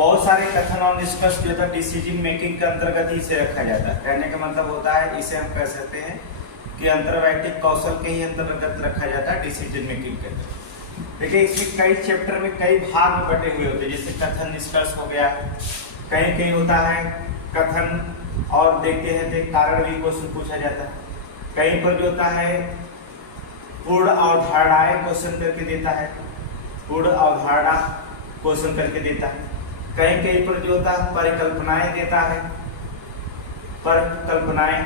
बहुत सारे कथन और निष्कर्ष जो था डिसीजन मेकिंग के अंतर्गत ही इसे रखा जाता है। कहने का मतलब होता है इसे हम कह सकते हैं कि अंतर्वैयक्तिक कौशल के ही अंतर्गत रखा जाता है डिसीजन मेकिंग के अंदर। देखिए इसमें कई चैप्टर में कई भाग में बटे हुए होते हैं, जैसे कथन निष्कर्ष हो गया, कहीं कहीं होता है कथन और देखते हैं तो कारण भी क्वेश्चन पूछा जाता है, कहीं पर जो होता है पूर्ण अवधारणाएं क्वेश्चन करके देता है, पूर्ण अवधारणा क्वेश्चन करके देता है, कहीं कहीं पर जो होता है परिकल्पनाएं देता है, कल्पनाएं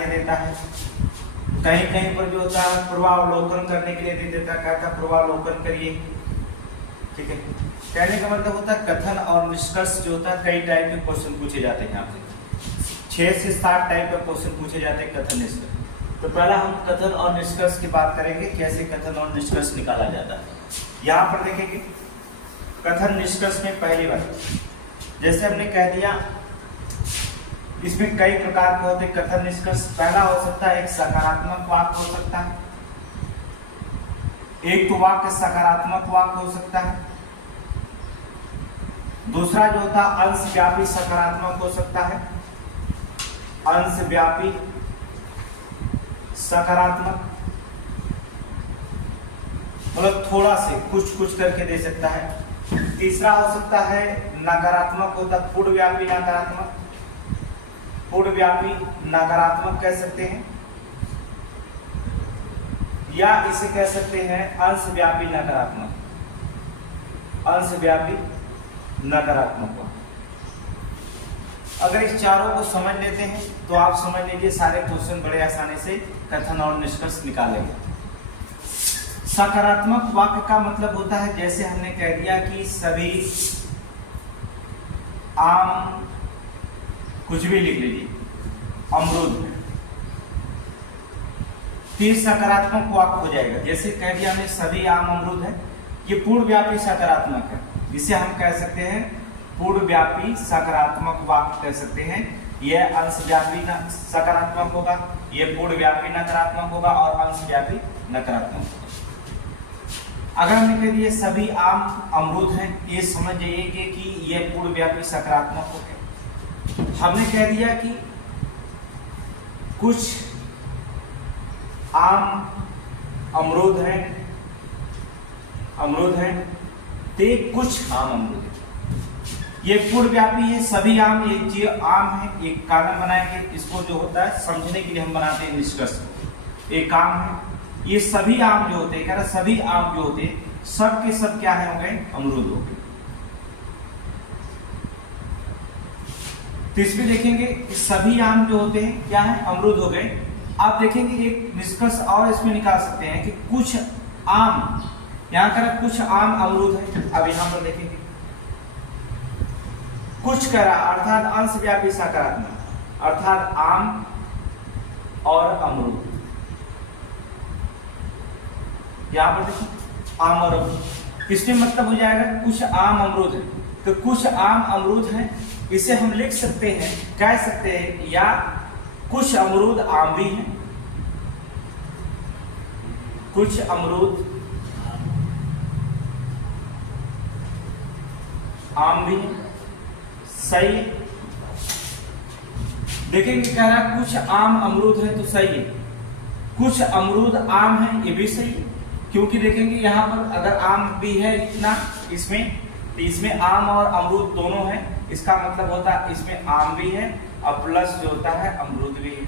दे देता है, कहीं कहीं पर जो होता है पूर्वावलोकन करने के लिए दे देता है, कहता पूर्वावलोकन करिए। ठीक है, कहने का मतलब होता है कथन और निष्कर्ष जो होता है कई टाइप के क्वेश्चन पूछे जाते हैं, आपसे 6 से 7 टाइप का क्वेश्चन पूछे जाते हैं कथन निष्कर्ष। तो पहला हम कथन और निष्कर्ष की बात करेंगे, कैसे कथन और निष्कर्ष निकाला जाता है। यहाँ पर देखेंगे कथन निष्कर्ष में पहली बात, जैसे हमने कह दिया इसमें कई प्रकार के होते कथन निष्कर्ष। पहला हो सकता है एक सकारात्मक वाक्य हो सकता है, एक तो वाक्य सकारात्मक वाक्य हो सकता है, दूसरा जो होता है अंशव्यापी सकारात्मक हो सकता है, अंशव्यापी सकारात्मक मतलब थोड़ा से कुछ करके दे सकता है। तीसरा हो सकता है नकारात्मक होता है, पूर्णव्यापी नकारात्मक, पूर्णव्यापी नकारात्मक कह सकते हैं, या इसे कह सकते हैं अंशव्यापी नकारात्मक, अंशव्यापी नकारात्मक। अगर इस चारों को समझ लेते हैं तो आप समझ लीजिए सारे क्वेश्चन बड़े आसानी से कथन और निष्कर्ष निकालेंगे। सकारात्मक वाक्य का मतलब होता है, जैसे हमने कह दिया कि सभी आम, कुछ भी लिख लीजिए, अमरूद, तीन सकारात्मक वाक्य हो जाएगा। जैसे कह दिया हमने सभी आम अमरूद है, ये पूर्णव्यापी सकारात्मक है, जिसे हम कह सकते हैं पूर्णव्यापी सकारात्मक वाक्य कह सकते हैं। यह अंशव्यापी सकारात्मक होगा, यह पूर्णव्यापी नकारात्मक होगा और अंशव्यापी नकारात्मक होगा। अगर हमने कह दिया सभी आम अमरूद हैं, ये समझ जाइए कि यह पूर्णव्यापी सकारात्मक हो गया। हमने कह दिया कि कुछ आम अमरूद हैं, ते कुछ आम अमरूद है, ये पूर्णव्यापी है। सभी आम, ये जो आम है एक कारण बनाएंगे, इसको जो होता है समझने के लिए हम बनाते हैं निष्कर्ष। एक आम है, ये सभी आम जो होते हैं, कह रहा सभी आम जो होते हैं सब के सब क्या है हो गए, अमरूद हो गए। तो इसमें देखेंगे सभी आम जो होते हैं क्या है, अमरूद हो गए। आप देखेंगे एक निष्कर्ष और इसमें निकाल सकते हैं कि कुछ आम, यहां कर कुछ आम अमरूद है। अब यहां पर देखेंगे कुछ करा अर्थात अंशव्यापी सकारात्मक, अर्थात आम और अमरूद। यहां पर देखिए आम और अमरूद, इसमें मतलब हो जाएगा कुछ आम अमरूद है। तो कुछ आम अमरूद है, इसे हम लिख सकते हैं, कह सकते हैं या कुछ अमरूद आम भी हैं, कुछ अमरूद आम भी हैं। सही है, देखेंगे कह रहा कुछ आम अमरूद है तो सही है, कुछ अमरूद आम है ये भी सही है, क्योंकि देखेंगे यहाँ पर अगर आम भी है इतना इसमें, तो इसमें आम और अमरूद दोनों है, इसका मतलब होता है इसमें आम भी है और प्लस जो होता है अमरूद भी है,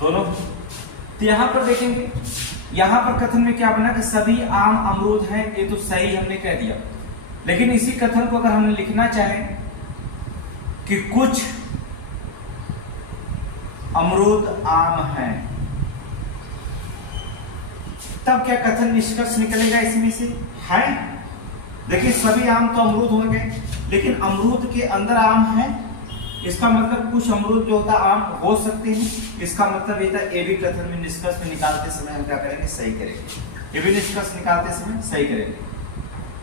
दोनों। तो यहाँ पर देखेंगे, यहाँ पर कथन में क्या बना कि सभी आम अमरूद हैं, ये तो सही हमने कह दिया। लेकिन इसी कथन को अगर हमने लिखना चाहें कि कुछ अमरूद आम हैं, तब क्या कथन निष्कर्ष निकलेगा इसमें से है। देखिए सभी आम तो अमरूद हो गए, लेकिन अमरूद के अंदर आम है, इसका मतलब कुछ अमरूद जो होता आम हो सकते हैं, इसका मतलब ये था। ये भी कथन में निष्कर्ष में निकालते समय हम क्या करेंगे, सही करेंगे। ये भी निष्कर्ष निकालते समय सही करेंगे।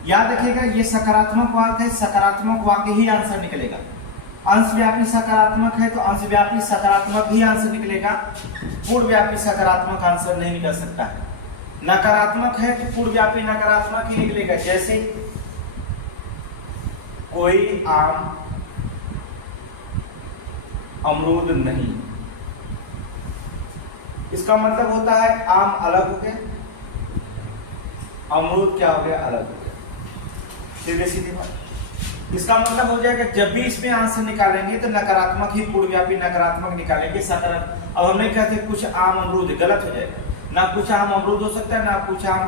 याद रखिएगा ये सकारात्मक वाक्य है, सकारात्मक वाक्य ही आंसर निकलेगा। अंशव्यापी सकारात्मक है तो अंशव्यापी सकारात्मक ही आंसर निकलेगा, पूर्णव्यापी सकारात्मक आंसर नहीं निकल सकता है, नकारात्मक है तो पूर्वव्यापी नकारात्मक ही निकलेगा। जैसे कोई आम अमरूद नहीं, इसका मतलब होता है आम अलग हो गया, अमरूद क्या हो गया, अलग हो गया। सीधे सीधे बात। इसका मतलब हो जाएगा जब भी इसमें आंसर निकालेंगे तो नकारात्मक ही पूर्वव्यापी नकारात्मक निकालेंगे। सकारात्मक अब हम नहीं कहते कुछ आम अमरूद, गलत हो जाएगा। ना कुछ आम अमरूद हो सकता है, ना कुछ आम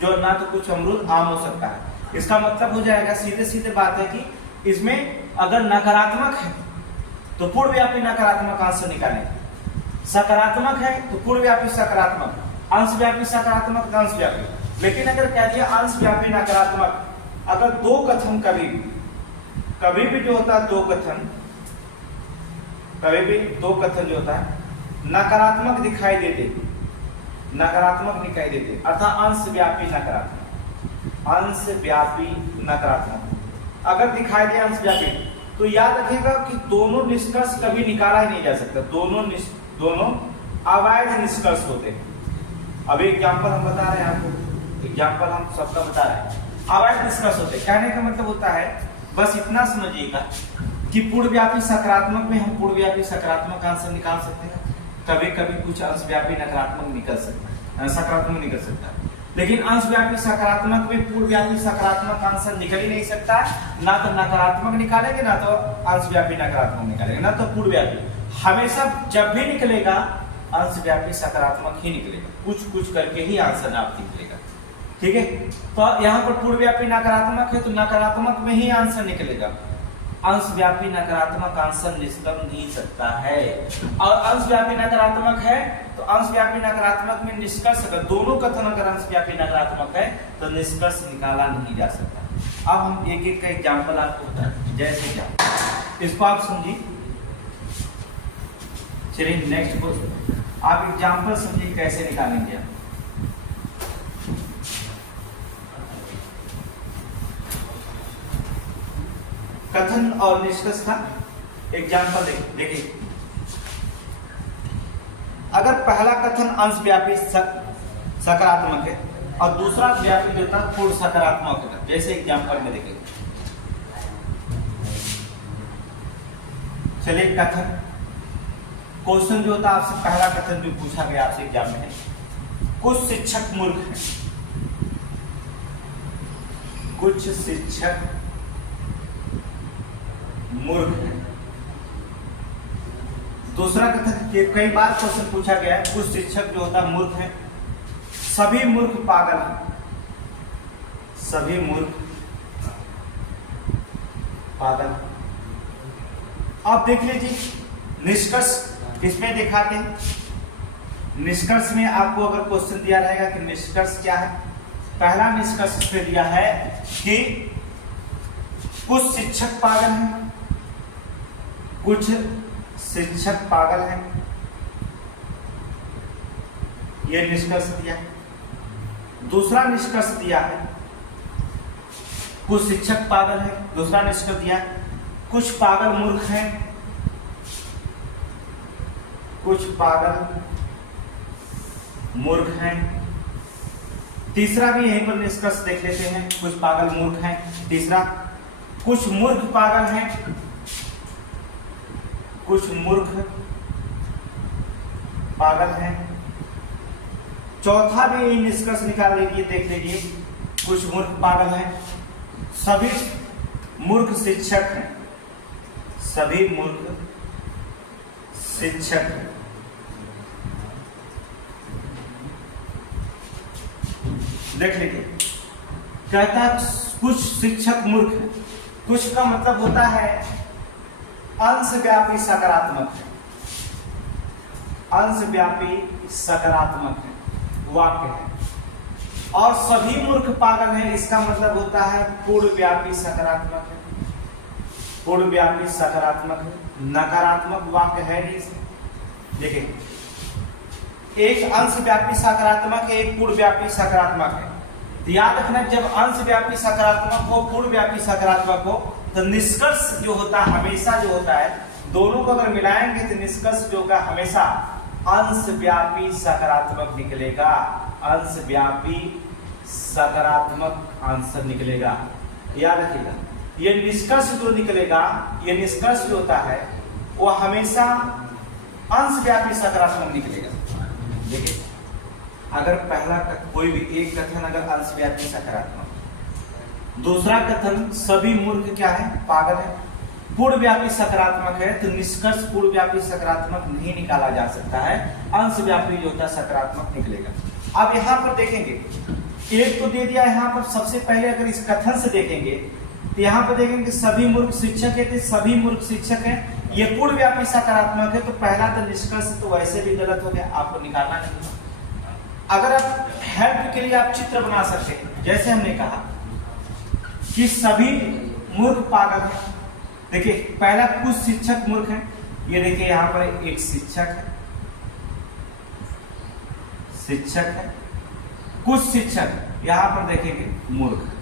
जो ना तो कुछ अमरूद आम हो सकता है। इसका मतलब हो जाएगा सीधे सीधे बात है कि इसमें अगर नकारात्मक है तो पूर्वव्यापी नकारात्मक आंसर निकालेंगे, सकारात्मक है तो पूर्वव्यापी सकारात्मक, अंशव्यापी सकारात्मक, अंशव्यापी। लेकिन अगर कह दिया अंशव्यापी नकारात्मक, अगर दो कथन कभी भी जो होता है दो कथन, कभी भी दो कथन जो होता है नकारात्मक दिखाई देते, नकारात्मक दिखाई देते, अर्थात अंशव्यापी नकारात्मक, अंशव्यापी नकारात्मक अगर दिखाई दे अंशव्यापी, तो याद रखिएगा कि दोनों निष्कर्ष कभी निकाला ही नहीं जा सकता, दोनों अवैध निष्कर्ष होते हैं। अभी एग्जाम्पल हम बता रहे हैं आपको, एग्जाम्पल हम सबका बता रहे हैं, अवैध निष्कर्ष होते हैं। कहने का मतलब होता है बस इतना समझिएगा कि पूर्वव्यापी सकारात्मक में हम पूर्वव्यापी सकारात्मक आंसर निकाल सकते हैं, कभी कभी कुछ अंशव्यापी नकारात्मक निकल सकता है, सकारात्मक निकल सकता है। लेकिन अंशव्यापी सकारात्मक में पूर्वव्यापी सकारात्मक आंसर निकल ही नहीं सकता, ना तो नकारात्मक निकालेंगे, ना तो अंशव्यापी नकारात्मक निकालेंगे, ना तो पूर्वव्यापी। हमेशा जब भी निकलेगा अंशव्यापी सकारात्मक ही निकलेगा, कुछ कुछ करके ही आंसर आप निकलेगा। ठीक है, तो यहाँ पर पूर्वव्यापी नकारात्मक है तो नकारात्मक में ही आंसर निकलेगा, अंशव्यापी नकारात्मक आंसर निकल नहीं सकता है। और अंशव्यापी नकारात्मक है तो अंशव्यापी नकारात्मक में निष्कर्ष, अगर दोनों कथन अगर अंशव्यापी नकारात्मक है तो निष्कर्ष निकाला नहीं जा सकता। अब हम एक एक का एग्जाम्पल आपको बताएं, जैसे क्या इसको आप समझिए। चलिए नेक्स्ट क्वेश्चन, आप एग्जाम्पल समझिए कैसे निकालेंगे आप। कथन और निष्कर्ष का एग्जाम्पल देखिए। अगर पहला कथन अंशव्यापी सकारात्मक है और दूसरा व्यापी जो था पूर्ण सकारात्मक है, जैसे एग्जाम्पल में देखेंगे। चलिए कथन क्वेश्चन जो होता है आपसे, पहला कथन जो पूछा गया आपसे एग्जाम में है, कुछ शिक्षक मूर्ख हैं, कुछ शिक्षक मूर्ख है। दूसरा कथन, कई बार क्वेश्चन पूछा गया है, कुछ शिक्षक जो होता है मूर्ख है, सभी मूर्ख पागल हैं, सभी मूर्ख पागल। अब देख लीजिए निष्कर्ष इसमें दिखाते हैं। निष्कर्ष में आपको अगर क्वेश्चन दिया रहेगा कि निष्कर्ष क्या है, पहला निष्कर्ष इस पे दिया है कि कुछ शिक्षक पागल हैं, कुछ शिक्षक पागल हैं, यह निष्कर्ष दिया। दूसरा निष्कर्ष दिया है कुछ शिक्षक पागल है, दूसरा निष्कर्ष दिया कुछ पागल मूर्ख हैं, कुछ पागल मूर्ख हैं। तीसरा भी यहीं पर निष्कर्ष देख लेते हैं, कुछ पागल मूर्ख हैं। तीसरा, कुछ मूर्ख पागल हैं, कुछ मूर्ख पागल हैं। चौथा भी यही निष्कर्ष निकाल लीजिए, देख लीजिए, कुछ मूर्ख पागल हैं, सभी मूर्ख शिक्षक हैं, सभी मूर्ख शिक्षक हैं। देख लीजिए, कहता है कुछ शिक्षक मूर्ख हैं, कुछ का मतलब होता है अंशव्यापी सकारात्मक है, अंशव्यापी सकारात्मक है वाक्य है। और सभी मूर्ख पागल हैं, इसका मतलब होता है पूर्वव्यापी सकारात्मक है, पूर्वव्यापी सकारात्मक है, नकारात्मक वाक्य है नहीं इसमें। देखिए, एक अंशव्यापी सकारात्मक है, एक पूर्वव्यापी सकारात्मक है। तो याद रखना, जब अंशव्यापी सकारात्मक हो, पूर्वव्यापी सकारात्मक हो, तो निष्कर्ष जो होता है हमेशा जो होता है, दोनों को अगर मिलाएंगे तो निष्कर्ष जो होगा हमेशा अंशव्यापी सकारात्मक निकलेगा, अंशव्यापी सकारात्मक आंसर निकलेगा। याद रखिएगा, ये निष्कर्ष जो निकलेगा, ये निष्कर्ष जो होता है वो हमेशा अंशव्यापी सकारात्मक निकलेगा। देखिए, अगर पहला कोई भी एक कथन अगर अंशव्यापी सकारात्मक, दूसरा कथन सभी मूर्ख क्या है, पागल है, पूर्णव्यापी सकारात्मक है, तो निष्कर्ष पूर्णव्यापी सकारात्मक नहीं निकाला जा सकता है, अंशव्यापी जो होता है सकारात्मक निकलेगा। अब यहाँ पर देखेंगे, एक तो दे दिया यहाँ पर, सबसे पहले अगर इस कथन से देखेंगे तो यहाँ पर देखेंगे सभी मूर्ख शिक्षक है, तो सभी मूर्ख शिक्षक है, ये पूर्णव्यापी सकारात्मक है, तो पहला तो निष्कर्ष तो वैसे भी गलत हो गया, आपको निकालना नहीं। अगर आप हेल्प के लिए आप चित्र बना सकते हैं, जैसे हमने कहा कि सभी मूर्ख पागल है। देखिए, पहला कुछ शिक्षक मूर्ख है, ये देखिए यहाँ पर एक शिक्षक है, शिक्षक है, कुछ शिक्षक यहाँ पर देखेंगे मूर्ख,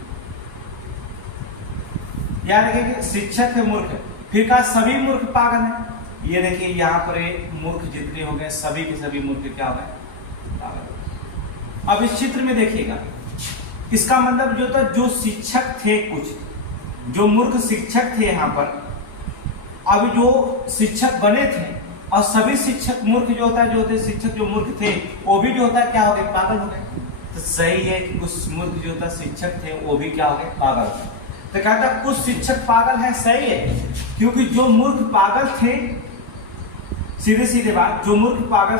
यहाँ देखेंगे शिक्षक है मूर्ख है, फिर कहा सभी मूर्ख पागल है, ये देखिए यहाँ पर मूर्ख जितने हो गए सभी के सभी मूर्ख क्या हो गए, पागल। अब इस चित्र में देखिएगा, इसका मतलब जो था, जो शिक्षक थे, कुछ जो मूर्ख शिक्षक थे यहाँ पर, अभी जो शिक्षक बने थे, और सभी शिक्षक मूर्ख जो होता है, जो होते शिक्षक जो मूर्ख थे वो भी जो होता है क्या हो गए, पागल हो गए। तो सही है कि कुछ मूर्ख जो होता शिक्षक थे वो भी क्या हो गए, पागल हो गए। तो कहता कुछ शिक्षक पागल है, सही है, क्योंकि जो मूर्ख पागल थे, सीधे सीधे बात, जो मूर्ख पागल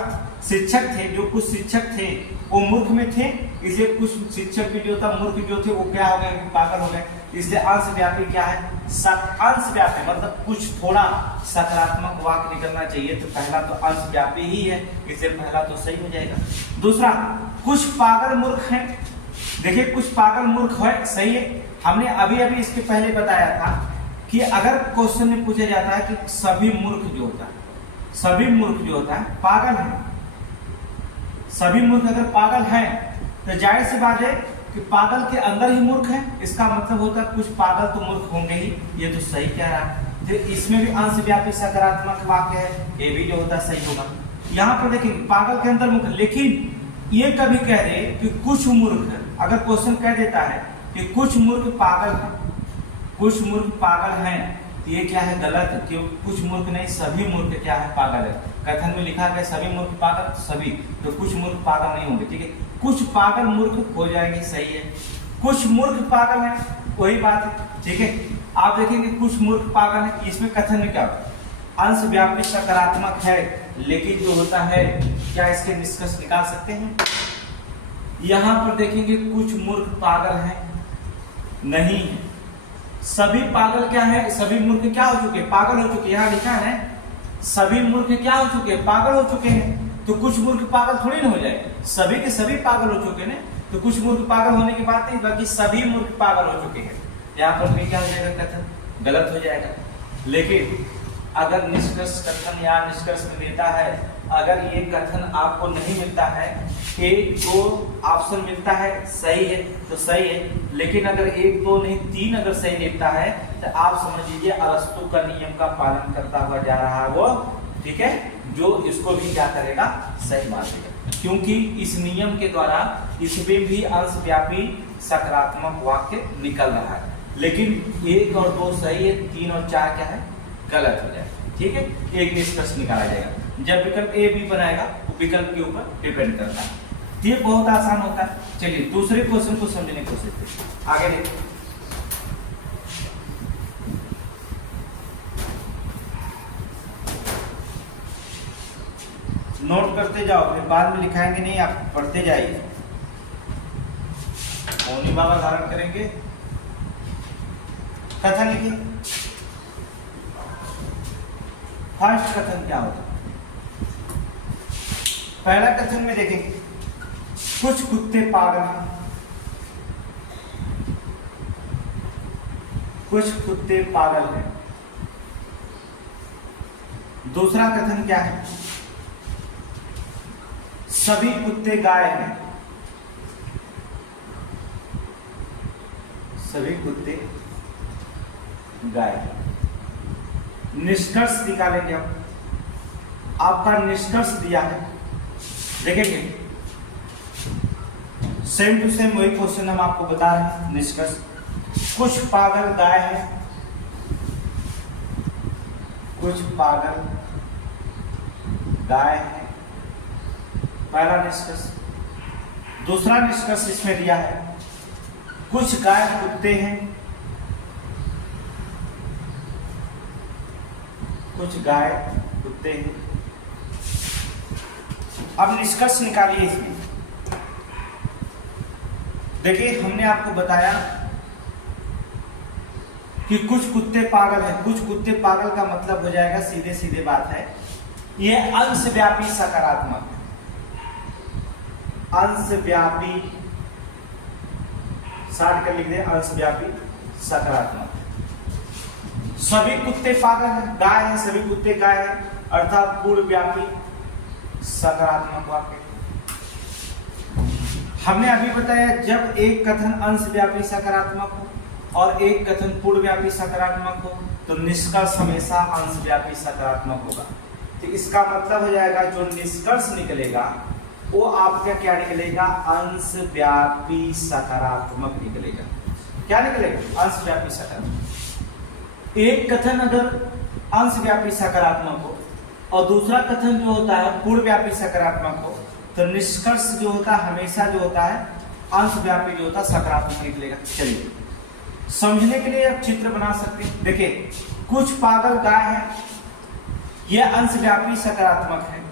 शिक्षक थे, जो कुछ शिक्षक थे वो मूर्ख में थे, इसलिए कुछ शिक्षक भी जो था मूर्ख जो थे वो क्या हो गए, पागल हो गए। इसलिए अंशव्यापी क्या है, अंशव्यापी मतलब कुछ थोड़ा सकारात्मक वाक्य निकलना चाहिए, तो पहला तो अंशव्यापी ही है, इसलिए पहला तो सही हो जाएगा। दूसरा, कुछ पागल मूर्ख हैं, देखिए कुछ पागल मूर्ख है, सही है। हमने अभी अभी इसके पहले बताया था कि अगर क्वेश्चन में पूछा जाता है कि सभी मूर्ख जो होता है, सभी मूर्ख जो होता है पागल है, सभी मूर्ख अगर पागल हैं तो जाहिर सी बात है कि पागल के अंदर ही मूर्ख है, इसका मतलब होता है कुछ पागल तो मूर्ख होंगे ही, ये तो सही कह रहा है। तो इसमें भी अंशव्यापी सकारात्मक वाक्य है, ये भी जो होता सही होगा। यहाँ पर देखिए पागल के अंदर मूर्ख, लेकिन ये कभी कह दे कि कुछ मूर्ख है, अगर क्वेश्चन कह देता है कि कुछ मूर्ख पागल है, कुछ मूर्ख पागल हैं, ये क्या है, गलत है, क्योंकि कुछ मूर्ख नहीं, सभी मूर्ख क्या है, पागल है। कथन में लिखा गया सभी मूर्ख पागल, सभी, तो कुछ मूर्ख पागल नहीं होंगे, ठीक है। कुछ पागल मूर्ख हो जाएंगे, सही है। कुछ मूर्ख पागल है, वही बात है, ठीक है। आप देखेंगे कुछ मूर्ख पागल है, इसमें कथन में क्या अंशव्यापी सकारात्मक है, लेकिन जो होता है क्या इसके निष्कर्ष निकाल सकते हैं। यहाँ पर देखेंगे कुछ मूर्ख पागल है, नहीं है, सभी पागल क्या है, सभी मूर्ख क्या हो चुके, पागल हो चुके। यहाँ लिखा है सभी मूर्ख क्या हो चुके, पागल हो चुके हैं, तो कुछ मूर्ख पागल थोड़ी ना हो जाए, सभी के सभी पागल हो चुके हैं, तो कुछ मूर्ख पागल होने की बात नहीं, बाकी सभी मूर्ख पागल हो चुके हैं। यहाँ पर भी क्या हो जाएगा, कथन गलत हो जाएगा। लेकिन अगर निष्कर्ष कथन या निष्कर्ष में देता है, अगर ये कथन आपको नहीं मिलता है, एक दो ऑप्शन मिलता है, सही है तो सही है, लेकिन अगर एक दो नहीं तीन अगर सही मिलता है तो आप समझ लीजिए अरस्तु का नियम का पालन करता हुआ जा रहा है वो, ठीक है, जो इसको भी क्या करेगा, सही मान लेगा, क्योंकि इस नियम के द्वारा इसमें भी अंशव्यापी सकारात्मक वाक्य निकल रहा है। लेकिन एक और दो सही है, तीन और चार क्या है, गलत हो जाएगा, ठीक है। एक निष्कर्ष निकाला जाएगा। जब विकल्प ए बी बनाएगा वो विकल्प के ऊपर डिपेंड करता है। ये बहुत आसान होता है। चलिए दूसरे क्वेश्चन को समझने की कोशिश करें, आगे देखिए। नोट करते जाओ, फिर बाद में लिखाएंगे नहीं, आप पढ़ते जाइए। मौनी बाबा धारण करेंगे। कथन लिखिए। फर्स्ट कथन क्या होता है, पहला कथन में देखेंगे कुछ कुत्ते पागल हैं, कुछ कुत्ते पागल हैं। दूसरा कथन क्या है, सभी कुत्ते गाय हैं, सभी कुत्ते गाय हैं। निष्कर्ष निकालेंगे हम। आपका निष्कर्ष दिया है देखेंगे सेम टू सेम वही क्वेश्चन हम आपको बता रहे हैं। निष्कर्ष, कुछ पागल गाय है, कुछ पागल गाय है, पहला निष्कर्ष। दूसरा निष्कर्ष इसमें दिया है, कुछ गाय कुत्ते हैं, कुछ गाय कुत्ते हैं। अब निष्कर्ष निकालिए इसमें। देखिए हमने आपको बताया कि कुछ कुत्ते पागल हैं। कुछ कुत्ते पागल का मतलब हो जाएगा, सीधे सीधे बात है, ये अंशव्यापी सकारात्मक है। अंशव्यापी, शार्ट कर लिख दे, अंशव्यापी सकारात्मक। सभी कुत्ते पागल हैं, गाय है, सभी कुत्ते गाय है, अर्थात पूर्वव्यापी सकारात्मक वाक्य। हमने अभी बताया जब एक कथन अंशव्यापी सकारात्मक हो और एक कथन पूर्वव्यापी सकारात्मक हो तो निष्कर्ष हमेशा अंशव्यापी सकारात्मक होगा। तो इसका मतलब हो जाएगा जो निष्कर्ष निकलेगा वो आपका क्या निकलेगा, अंशव्यापी सकारात्मक निकलेगा। क्या निकलेगा, अंशव्यापी सकारात्मक। एक कथन अगर अंशव्यापी सकारात्मक हो और दूसरा कथन जो होता है पूर्वव्यापी सकारात्मक हो तो निष्कर्ष जो होता है हमेशा जो होता है अंशव्यापी जो होता है सकारात्मक निकलेगा। चलिए समझने के लिए आप चित्र बना सकते हैं। देखिए कुछ पागल गाय है, यह अंशव्यापी सकारात्मक है।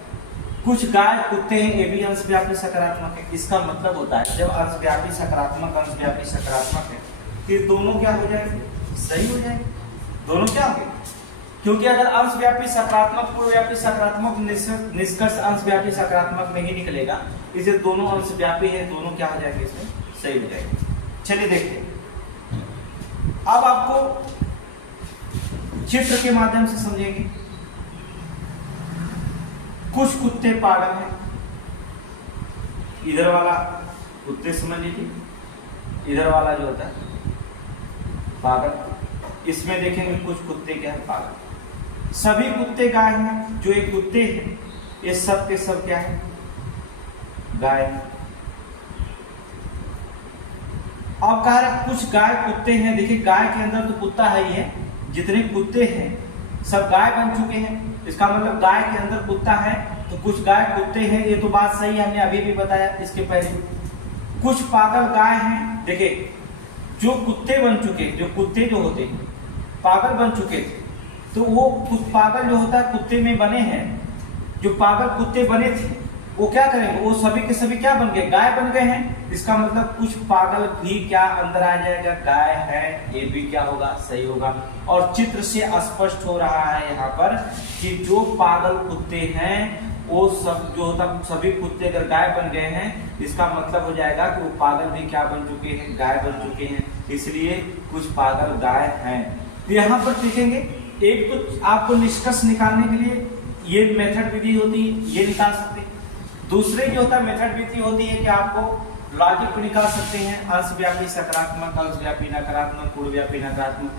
कुछ गाय कुत्ते हैं, ये भी अंशव्यापी सकारात्मक है। इसका मतलब होता है जब अंशव्यापी सकारात्मक है फिर दोनों क्या हो जाएंगे, सही हो जाएंगे। दोनों क्या होंगे, क्योंकि अगर अंशव्यापी सकारात्मक पूर्वव्यापी सकारात्मक निष्कर्ष अंशव्यापी सकारात्मक नहीं निकलेगा, इसे दोनों अंशव्यापी है, दोनों क्या हो जाएंगे, इसमें सही हो जाएंगे। चलिए देखते हैं। अब आपको चित्र के माध्यम से समझेंगे। कुछ कुत्ते पागल हैं, इधर वाला कुत्ते समझ लीजिए, इधर वाला जो होता है पागल। इसमें देखेंगे कुछ कुत्ते क्या है, पागल। सभी कुत्ते गाय हैं, जो एक कुत्ते हैं ये सब के सब क्या है, गाय। अब कह रहा कुछ गाय कुत्ते हैं। देखिए गाय के अंदर तो कुत्ता है ही है, जितने कुत्ते हैं सब गाय बन चुके हैं। इसका मतलब गाय के अंदर कुत्ता है तो कुछ गाय कुत्ते हैं, ये तो बात सही है, हमने अभी भी बताया इसके पहले। कुछ पागल गाय हैं। देखिए जो कुत्ते बन चुके, जो कुत्ते जो होते हैं पागल बन चुके थे, तो वो कुछ पागल जो होता है कुत्ते में बने हैं, जो पागल कुत्ते बने थे वो क्या करेंगे, वो सभी के सभी क्या बन गए, गाय बन गए हैं। इसका मतलब कुछ पागल भी क्या अंदर आ जाएगा, गाय है, ये भी क्या होगा, सही होगा। और चित्र से स्पष्ट हो रहा है यहाँ पर कि जो पागल कुत्ते हैं वो सब जो होता सभी कुत्ते अगर गाय बन गए हैं, इसका मतलब हो जाएगा कि वो पागल भी क्या बन चुके हैं, गाय बन चुके हैं। इसलिए कुछ पागल गाय हैं। तो यहाँ पर देखेंगे एक तो आपको निष्कर्ष निकालने के लिए ये मेथड विधि होती है, ये निकाल सकते हैं। दूसरे जो होता है मेथड विधि होती है कि आपको लॉजिक को निकाल सकते हैं, अंशव्यापी सकारात्मक, अंशव्यापी नकारात्मक, पूर्वव्यापी नकारात्मक,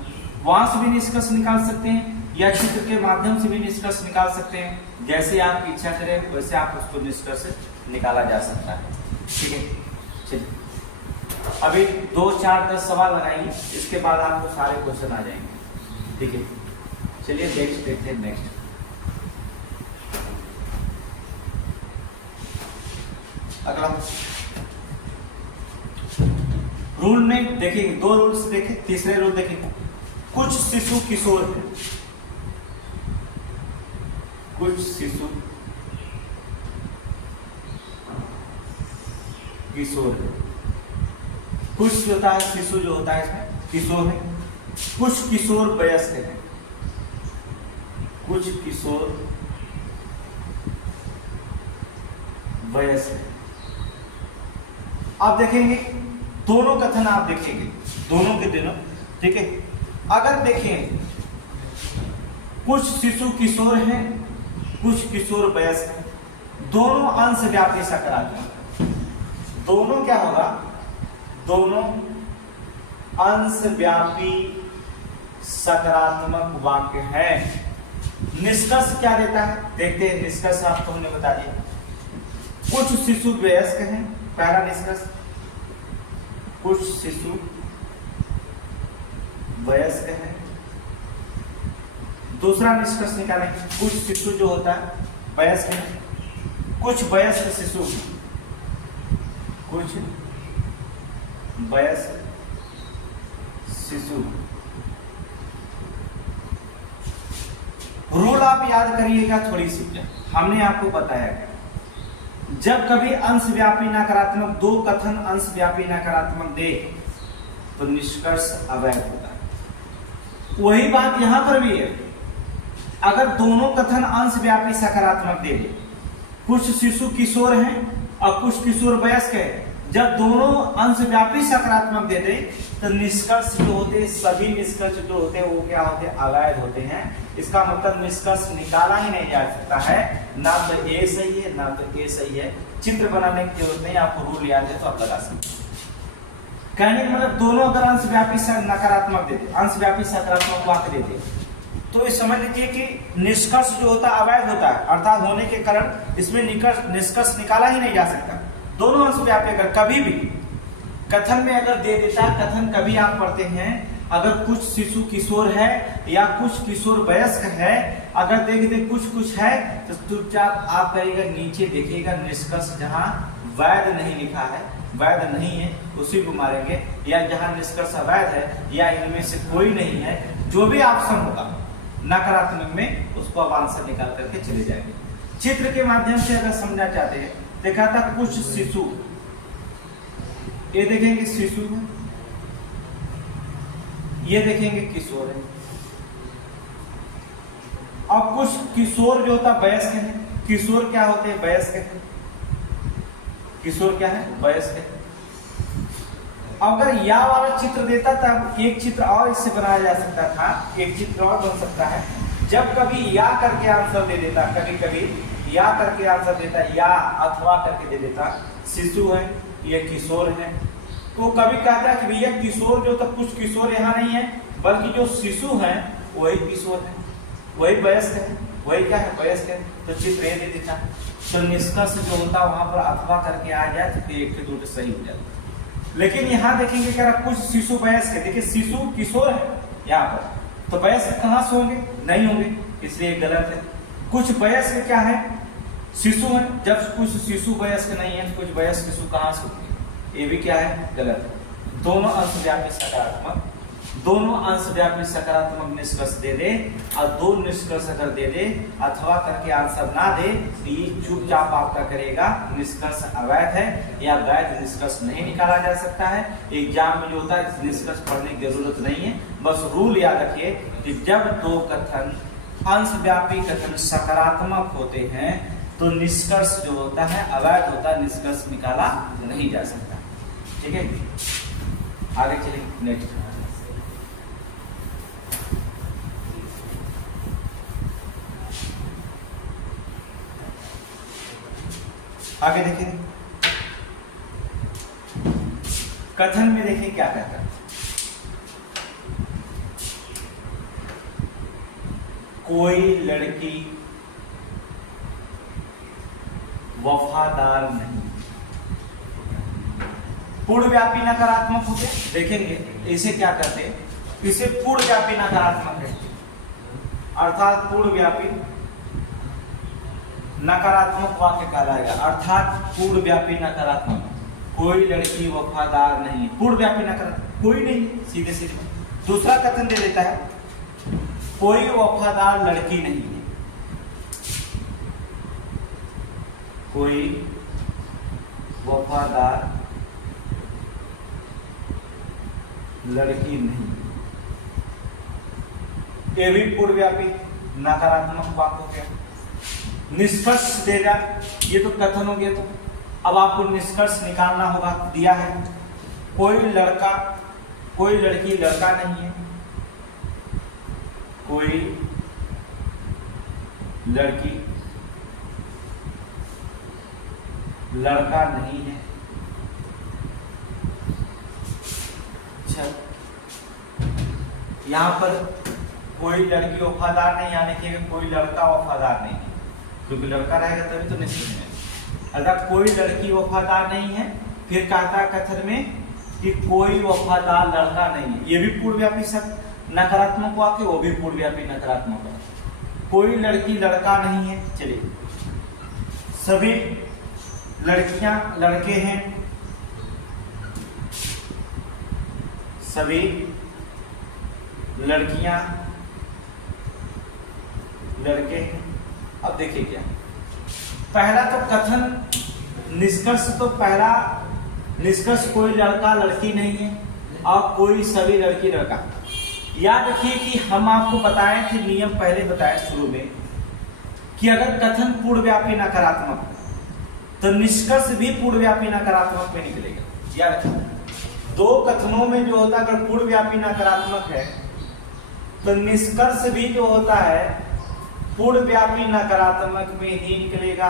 वहां से भी निष्कर्ष निकाल सकते हैं या चित्र के माध्यम से भी निष्कर्ष निकाल सकते हैं। जैसे आपकी इच्छा करें वैसे आप उसको निष्कर्ष निकाला जा सकता है। ठीक है, चलिए अभी 2, 4, 10 सवाल लगाइए, इसके बाद आपको सारे क्वेश्चन आ जाएंगे। ठीक है, चलिए नेक्स्ट देखते हैं। नेक्स्ट अगला रूल में देखिए, 2 रूल्स देखें, तीसरे रूल देखें। कुछ शिशु किशोर है, कुछ शिशु किशोर है। कुछ होता है शिशु जो होता है इसमें किशोर है, कुछ किशोर वयस्क है, कुछ किशोर वयस्क है। आप देखेंगे दोनों कथन, आप देखेंगे दोनों के दिनों। ठीक है, अगर देखें कुछ शिशु किशोर हैं, कुछ किशोर वयस्क हैं, दोनों अंशव्यापी सकारात्मक, दोनों क्या होगा, दोनों अंशव्यापी सकारात्मक वाक्य है। निष्कर्ष क्या देता है, देखते हैं। निष्कर्ष आपको हमने बता दिया, कुछ शिशु वयस्क हैं, पहला निष्कर्ष, कुछ शिशु वयस्क हैं। दूसरा निष्कर्ष निकालेंगे, कुछ शिशु जो होता है वयस्क है, कुछ वयस्क शिशु, कुछ वयस्क शिशु। रूल आप याद करिएगा थोड़ी सी, हमने आपको बताया जब कभी अंशव्यापी नकारात्मक दो कथन अंशव्यापी नकारात्मक दे तो निष्कर्ष अवैध होता है। वही बात यहां पर भी है, अगर दोनों कथन अंशव्यापी सकारात्मक दे दे, कुछ शिशु किशोर हैं और कुछ किशोर वयस्क है, जब दोनों अंशव्यापी सकारात्मक दे दे तो निष्कर्ष जो होते हैं, सभी निष्कर्ष जो होते हैं वो क्या होते हैं, अवैध होते हैं। इसका मतलब निष्कर्ष निकाला ही नहीं जा सकता है, ना तो ए सही है ना तो ए सही है। चित्र बनाने की जरूरत नहीं, आपको रूल याद है तो आप लगा सकते हैं। कहने का मतलब दोनों अगर अंशव्यापी नकारात्मक दे दे, अंशव्यापी सकारात्मक वाक्य दे दे, तो ये समझ लीजिए कि निष्कर्ष जो होता है अवैध होता है, अर्थात होने के कारण इसमें निष्कर्ष निकाला ही नहीं जा सकता। दोनों अंशव्यापी अगर कभी भी कथन में अगर दे देता, कथन कभी आप पढ़ते हैं, अगर कुछ शिशु किशोर है या कुछ किशोर वयस्क है, अगर देखते कुछ है तो चुपचाप आप करिएगा, नीचे देखिएगा निष्कर्ष जहां वैध नहीं लिखा है, वैध नहीं है उसी को मारेंगे, या जहां निष्कर्ष अवैध है या इनमें से कोई नहीं है, जो भी ऑप्शन होगा नकारात्मक में उसको आप आंसर निकाल करके चले जाएंगे। चित्र के माध्यम से अगर समझना चाहते हैं, देखा था कुछ शिशु, ये देखेंगे शिशु है, ये देखेंगे किशोर है, और कुछ किशोर जो होता वयस्क है। किशोर क्या होते हैं, वयस्क है। किशोर क्या है, वयस्क है। अगर या वाला चित्र देता तब एक चित्र और इससे बनाया जा सकता था, एक चित्र और बन सकता है। जब कभी या करके आंसर दे देता, कभी कभी या करके आंसर देता, या अथवा करके दे देता, शिशु है ये किशोर है, तो कभी कहता है कि भैया किशोर जो, तो कुछ किशोर यहाँ नहीं है, बल्कि जो शिशु हैं वही किशोर है, वही वयस्क है, वही क्या है, वयस्क है, तो चित्र ये दे देता। तो निष्कर्ष जो होता वहां पर अथवा करके आ जाए तो एक के दो सही हो जाता। लेकिन यहाँ देखेंगे क्या, कुछ शिशु वयस्क है, देखिए शिशु किशोर है यहाँ पर, तो वयस्क कहाँ से होंगे, नहीं होंगे, इसलिए गलत है। कुछ वयस्क क्या है, शिशु है, जब कुछ शिशु वयस्क नहीं है, कुछ वयस्क शिशु कहाँ से होंगे, ये भी क्या है, गलत है। दोनों अंशव्यापी सकारात्मक, दोनों अंशव्यापी सकारात्मक निष्कर्ष दे दे, और दो निष्कर्ष अगर दे दे अथवा करके आंसर ना दे तो ये चुपचाप आपका करेगा निष्कर्ष अवैध है, या वैध निष्कर्ष नहीं निकाला जा सकता है। एग्जाम में जो होता है निष्कर्ष पढ़ने की जरूरत नहीं है, बस रूल याद रखिए कि जब दो कथन अंशव्यापी कथन सकारात्मक होते हैं तो निष्कर्ष जो होता है अवैध होता है, निष्कर्ष निकाला नहीं जा सकता। ठीक है, आगे चलिए नेक्स्ट। आगे देखिए, कथन में देखिए क्या कहता है, कोई लड़की वफादार नहीं। पूर्णव्यापी नकारात्मक होते, देखेंगे इसे क्या कहते हैं, इसे पूर्णव्यापी नकारात्मक कहते हैं, अर्थात पूर्णव्यापी नकारात्मक वाक्य कहलाएगा, अर्थात पूर्णव्यापी नकारात्मक। कोई लड़की वफादार नहीं, पूर्णव्यापी नकारात्मक कोई नहीं, सीधे सीधे। दूसरा कथन दे देता है, कोई वफादार लड़की नहीं है, कोई वफादार लड़की नहीं, ये भी पूर्णव्यापी नकारात्मक वाक्य हो गया। निष्कर्ष देगा, ये तो कथन हो गया, तो अब आपको निष्कर्ष निकालना होगा। दिया है कोई लड़का, कोई लड़की लड़का नहीं है, कोई लड़की लड़का नहीं है। अच्छा, यहां पर कोई लड़की वफादार नहीं, यानी कि कोई लड़का वफादार नहीं है, क्योंकि लड़का रहेगा तभी तो निश्चित है। अगर कोई लड़की वफादार नहीं है, फिर कहता है कथन में कि कोई वफादार लड़का नहीं है। ये भी पूर्वव्यापी शब्द नकारात्मक वाक्य, वो भी पूर्वव्यापी नकारात्मक वाक्य। कोई लड़की लड़का नहीं है, चलिए सभी लड़कियां लड़के हैं, सभी लड़कियां लड़के हैं। अब देखिए क्या पहला तो कथन निष्कर्ष, तो पहला निष्कर्ष कोई लड़का लड़की नहीं है और कोई सभी लड़की लड़का। याद रखिए कि हम आपको बताए थे, नियम पहले बताए शुरू में, कि अगर कथन पूर्वव्यापी नकारात्मक तो निष्कर्ष भी पूर्वव्यापी नकारात्मक में निकलेगा। याद रखिए दो कथनों में जो होता है अगर पूर्वव्यापी नकारात्मक है तो निष्कर्ष भी जो होता है पूर्वव्यापी नकारात्मक में ही निकलेगा।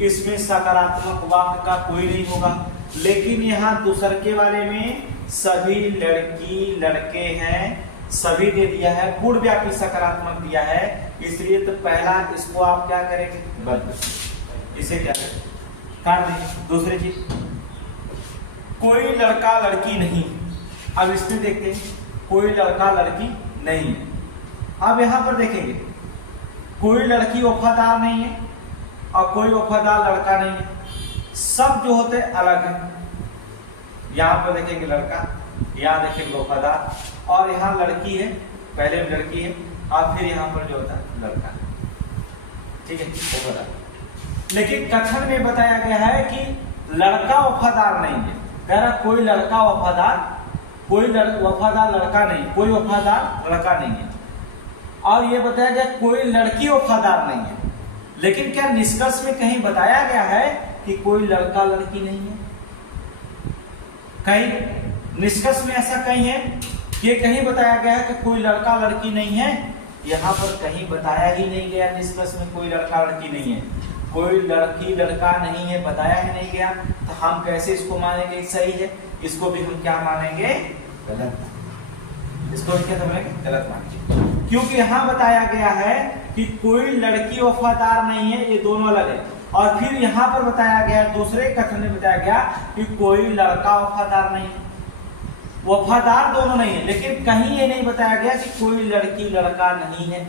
इसमें सकारात्मक वाक्य का कोई नहीं होगा। लेकिन यहाँ दूसरे वाले में सभी लड़की लड़के हैं, सभी दे दिया है, पूर्वव्यापी सकारात्मक दिया है, इसलिए तो पहला इसको आप क्या करेंगे, बदल, इसे क्या करें, काट देंगे। दूसरी चीज कोई लड़का लड़की नहीं। अब इसमें देखते हैं कोई लड़का लड़की नहीं है। अब यहां पर देखेंगे कोई लड़की वफादार नहीं है और कोई वफादार लड़का नहीं है, सब जो होते अलग है। यहां पर देखेंगे लड़का, यहां देखेंगे वफादार, और यहाँ लड़की है, पहले में लड़की है और फिर यहाँ पर जो होता है लड़का, ठीक है, वफादार। लेकिन कथन में बताया गया है कि लड़का वफादार नहीं है। कह रहा कोई लड़का वफादार, कोई वफादार लड़का नहीं, कोई वफादार लड़का नहीं है। और ये बताया गया कोई लड़की वफादार नहीं है। लेकिन क्या निष्कर्ष में कहीं बताया गया है कि कोई लड़का लड़की नहीं है? कहीं निष्कर्ष में ऐसा कहीं है कि कहीं बताया गया है कि कोई लड़का लड़की नहीं है? यहाँ पर कहीं बताया ही नहीं गया निष्कर्ष में कोई लड़का लड़की नहीं है, कोई लड़की लड़का नहीं है, बताया ही नहीं गया। तो हम कैसे इसको मानेंगे सही है? इसको भी हम क्या मानेंगे, गलत। इसको भी क्या मानेंगे, गलत मानेंगे। क्योंकि यहाँ बताया गया है कि कोई लड़की वफादार नहीं है, ये दोनों अलग है। और फिर यहाँ पर बताया गया, दूसरे कथन में बताया गया कि कोई लड़का वफादार नहीं है। वफादार दोनों नहीं है, लेकिन कहीं ये नहीं बताया गया कि कोई लड़की लड़का नहीं है।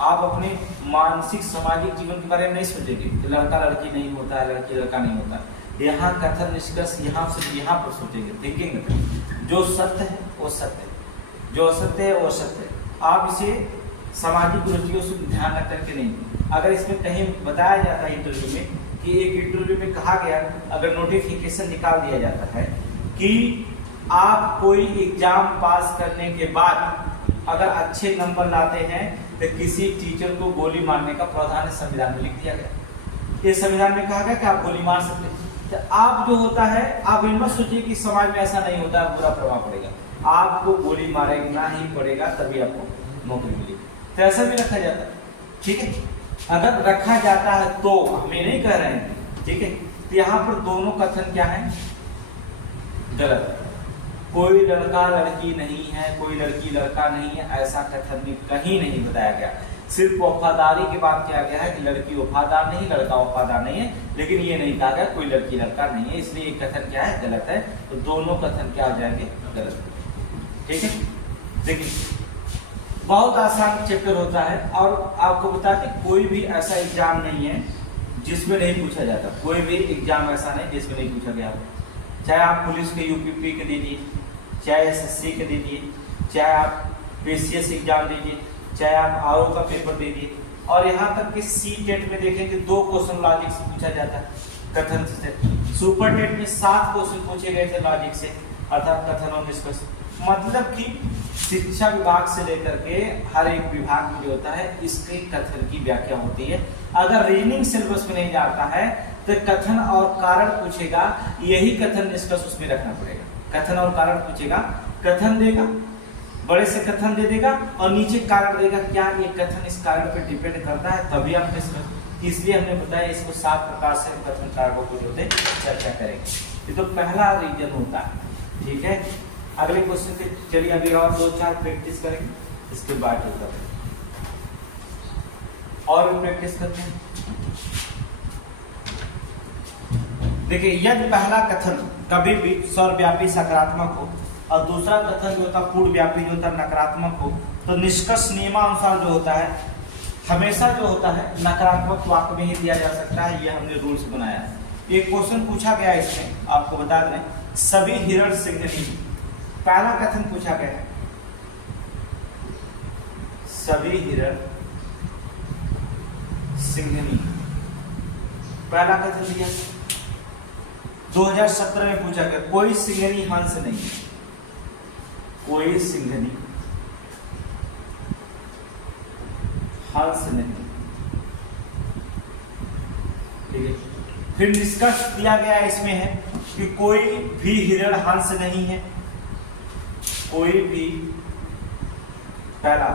आप अपने मानसिक सामाजिक जीवन के बारे में नहीं सोचेंगे कि लड़का लड़की नहीं होता है, लड़की लड़का नहीं होता है। यहाँ कथन निष्कर्ष यहाँ से यहाँ पर सोचेंगे, देखेंगे जो सत्य है वो सत्य है, जो असत्य है वो असत्य है। आप इसे सामाजिक रुचियों से ध्यान रख करके नहीं, अगर इसमें कहीं बताया जाता है इंटरव्यू में कि एक इंटरव्यू में कहा गया, अगर नोटिफिकेशन निकाल दिया जाता है कि आप कोई एग्जाम पास करने के बाद अगर अच्छे नंबर लाते हैं तो किसी टीचर को गोली मारने का प्रावधान संविधान में लिख दिया गया। ये संविधान में कहा गया कि आप गोली मार सकते हैं। तो आप जो होता है, आप इन मत सोचिए कि समाज में ऐसा नहीं होता है, बुरा प्रभाव पड़ेगा, आपको गोली मारना ही पड़ेगा तभी आपको नौकरी मिलेगी। तो ऐसा भी रखा जाता है, ठीक है। अगर रखा जाता है तो हम ये नहीं कह रहे हैं, ठीक है। तो यहाँ पर दोनों कथन क्या है, गलत। कोई लड़का लड़की नहीं है, कोई लड़की लड़का नहीं है, ऐसा कथन भी कहीं नहीं बताया गया। सिर्फ वफादारी की बात किया गया है कि लड़की वफादार नहीं, लड़का वफादार नहीं है, लेकिन ये नहीं कहा गया कोई लड़की लड़का नहीं है। इसलिए ये कथन क्या है, गलत है। तो दोनों कथन क्या हो जाएंगे, गलत, ठीक है। देखिए बहुत आसान चैप्टर होता है, और आपको बताते कोई भी ऐसा एग्जाम नहीं है जिसमें नहीं पूछा जाता। कोई भी एग्जाम ऐसा नहीं जिसमें नहीं पूछा गया। चाहे आप पुलिस के यूपीपी के दीजिए, चाहे एसएससी के दीजिए, चाहे आप पीसीएस एग्जाम दीजिए, चाहे आप आरओ का पेपर दीजिए, और यहाँ तक कि सीटेट में देखें कि 2 क्वेश्चन लॉजिक से पूछा जाता है, कथन से। सुपर टेट में 7 क्वेश्चन पूछे गए थे लॉजिक से, अर्थात कथन और निष्कर्ष। मतलब कि शिक्षा विभाग से लेकर के हर एक विभाग में जो होता है इसके कथन की व्याख्या होती है। अगर रीजनिंग सिलेबस में नहीं जाता है तो कथन और कारण पूछेगा, यही कथन निष्कर्ष उसमें रखना पड़ेगा। कथन और कारण पूछेगा, कथन देगा, बड़े से कथन दे देगा और नीचे कारण देगा, क्या ये कथन इस कारण पर डिपेंड करता है, तभी आप निष्कर्ष। इसलिए हमने बताया इसको 7 प्रकार से कथन कारकों को जो चर्चा करेंगे। ये तो पहला रीजन होता है, ठीक है। अगले क्वेश्चन पे चलिए, अभी और 2-4 प्रैक्टिस करेंगे, इसके बाद जो करेंगे और भी प्रैक्टिस करते हैं। देखिए यदि पहला कथन कभी भी सर्वव्यापी सकारात्मक हो और दूसरा कथन जो होता है पूर्वव्यापी जो होता है नकारात्मक हो, तो निष्कर्ष नियमानुसार जो होता है हमेशा जो होता है नकारात्मक वाक्य में ही दिया जा सकता है। यह हमने रूल्स बनाया है। एक क्वेश्चन पूछा गया इसमें, आपको बता दें, सभी हिरण सिंघनी। पहला कथन पूछा गया है सभी हिरण सिंघनी, पहला कथन दिया। 2017 में पूछा गया कोई सिंघनी हंस नहीं है, कोई सिंघनी हंस नहीं, ठीक है। फिर निष्कर्ष दिया गया इसमें है कि कोई भी हिरण हंस नहीं है, कोई भी, पहला